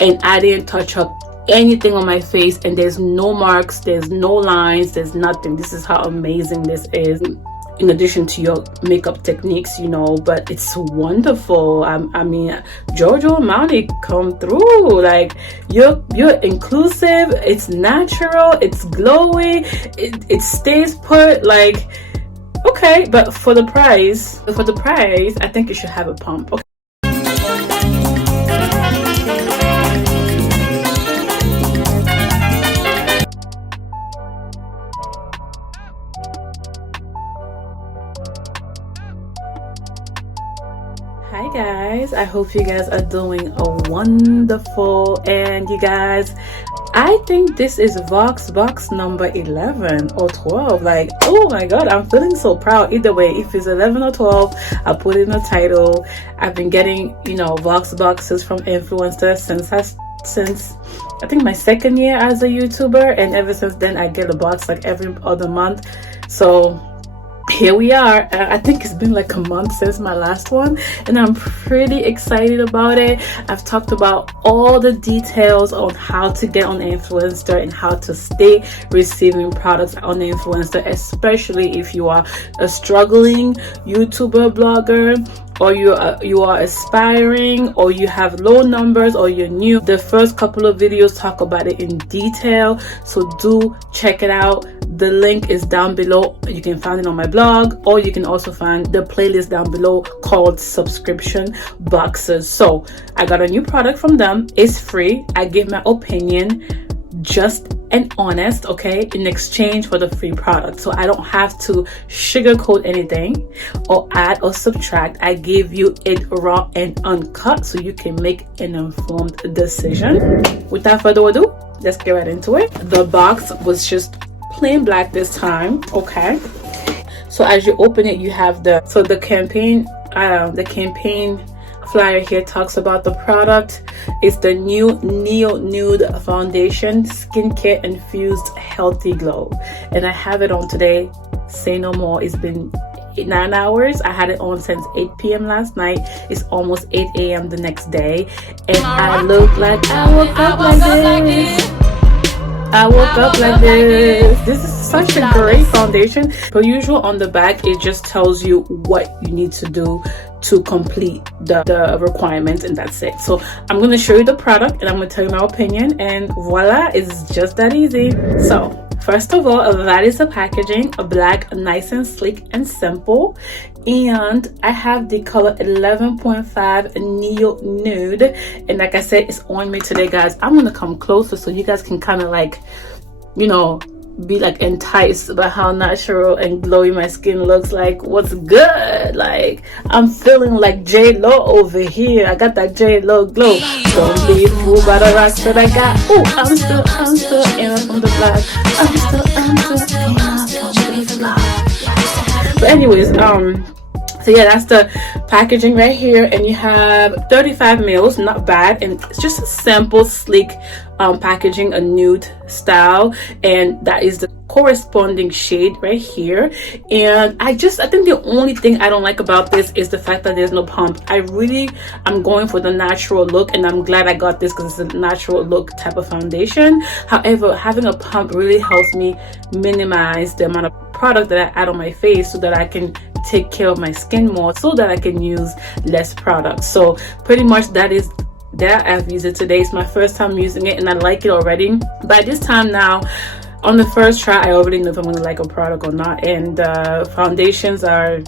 and I didn't touch up anything on my face, and there's no marks, there's no lines, there's nothing. This is how amazing this is, in addition to your makeup techniques, you know. But it's wonderful. I mean, Giorgio Armani come through. Like, you're inclusive, it's natural, it's glowy, it stays put. Like, okay, but for the price, I think you should have a pump. Okay. Hi guys, I hope you guys are doing wonderful. And you guys, I think this is Voxbox number 11 or 12. Like, oh my god, I'm feeling so proud. Either way, if it's 11 or 12, I'll put it in the title. I've been getting, you know, Voxboxes from Influencer since I think my second year as a YouTuber, and ever since then I get a box like every other month. So here we are. I think it's been like a month since my last one, and I'm pretty excited about it. I've talked about all the details on how to get on Influencer and how to stay receiving products on Influencer, especially if you are a struggling YouTuber blogger, or you are aspiring, or you have low numbers, or you're new. The first couple of videos talk about it in detail, so do check it out. The link is down below. You can find it on my blog, or you can also find the playlist down below called subscription boxes. So I got a new product from them. It's free. I give my opinion, just and honest, okay, in exchange for the free product. So I don't have to sugarcoat anything or add or subtract. I give you it raw and uncut so you can make an informed decision. Without further ado, let's get right into it. The box was just plain black this time, okay? So as you open it, you have the campaign flyer here talks about the product. It's the new Neo Nude Foundation Skincare Infused Healthy Glow, and I have it on today. Say no more. It's been 9 hours. I had it on since 8 p.m. last night. It's almost 8 a.m. the next day, and I look like I woke up like this. I woke up like this. This is such a great foundation. Per usual, on the back it just tells you what you need to do to complete the requirements, and that's it. So I'm going to show you the product, and I'm going to tell you my opinion, and voila, it's just that easy. So first of all, that is the packaging. A black, nice and sleek and simple. And I have the color 11.5 Neo Nude, and like I said, it's on me today, guys. I'm gonna come closer so you guys can kind of like, you know, be like enticed by how natural and glowy my skin looks. Like, what's good? Like, I'm feeling like J-Lo over here. I got that J-Lo glow. Don't be fooled by the rocks that I got. Oh, I'm still in on the block. I'm still in on the block. But anyways, so yeah, that's the packaging right here, and you have 35 mils, not bad, and it's just a simple, sleek packaging, a nude style, and that is the corresponding shade right here. And I think the only thing I don't like about this is the fact that there's no pump. I'm going for the natural look, and I'm glad I got this because it's a natural look type of foundation. However, having a pump really helps me minimize the amount of product that I add on my face, so that I can take care of my skin more, so that I can use less product. So pretty much that is that. I've used it today. It's my first time using it, and I like it already. By this time now, on the first try, I already know if I'm going to like a product or not. And foundations are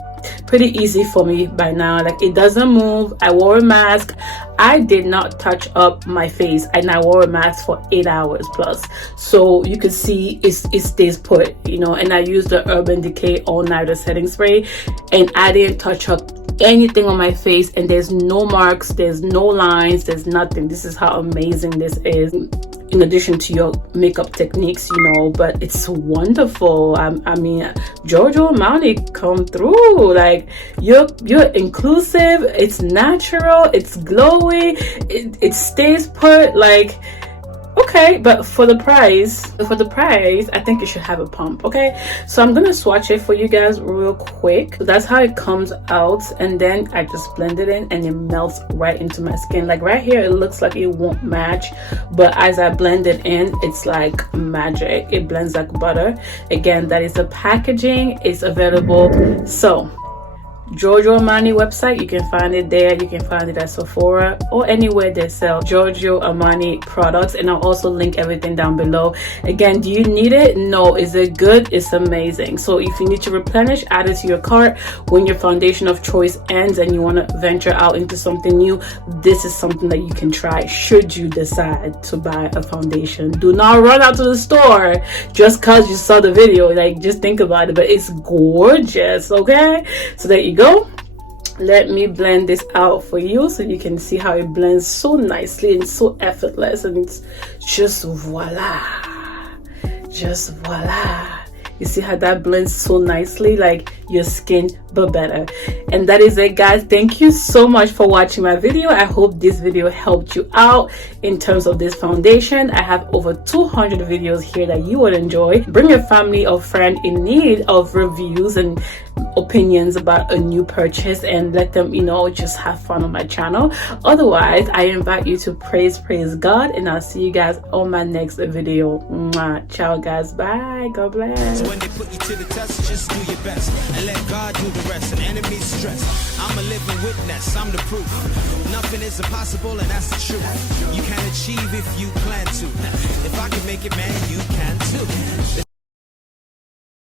pretty easy for me by now. Like, it doesn't move. I wore a mask. I did not touch up my face, and I wore a mask for 8 hours plus, so you can see it stays put, you know. And I used the Urban Decay All Nighter setting spray, and I didn't touch up anything on my face, and there's no marks, there's no lines, there's nothing. This is how amazing this is, in addition to your makeup techniques, you know. But it's wonderful. I mean, Giorgio Armani come through. Like, you're inclusive, it's natural, it's glowy, it stays put. Like, Okay, but for the price, I think you should have a pump. Okay, so I'm gonna swatch it for you guys real quick. So that's how it comes out, and then I just blend it in and it melts right into my skin. Like right here, it looks like it won't match, but as I blend it in, it's like magic. It blends like butter. Again, that is the packaging. It's available. So Giorgio Armani website, you can find it there. You can find it at Sephora or anywhere they sell Giorgio Armani products, and I'll also link everything down below. Again, do you need it? No. Is it good? It's amazing. So if you need to replenish, add it to your cart when your foundation of choice ends and you want to venture out into something new. This is something that you can try should you decide to buy a foundation. Do not run out to the store just because you saw the video. Like, just think about it, but it's gorgeous. Okay, so there you go. Let me blend this out for you so you can see how it blends so nicely and so effortless, and it's just voila, just voila. You see how that blends so nicely, like your skin but better. And that is it, guys. Thank you so much for watching my video. I hope this video helped you out in terms of this foundation. I have over 200 videos here that you would enjoy. Bring your family or friend in need of reviews and opinions about a new purchase, and let them, you know, just have fun on my channel. Otherwise, I invite you to praise God, and I'll see you guys on my next video. Mwah. Ciao, guys. Bye. God bless. When they put you to the test, just do your best and let God do the rest. And enemies stress, I'm a living witness, I'm the proof. Nothing is impossible, and that's the truth. You can achieve if you plan to. If I can make it, man, you can too.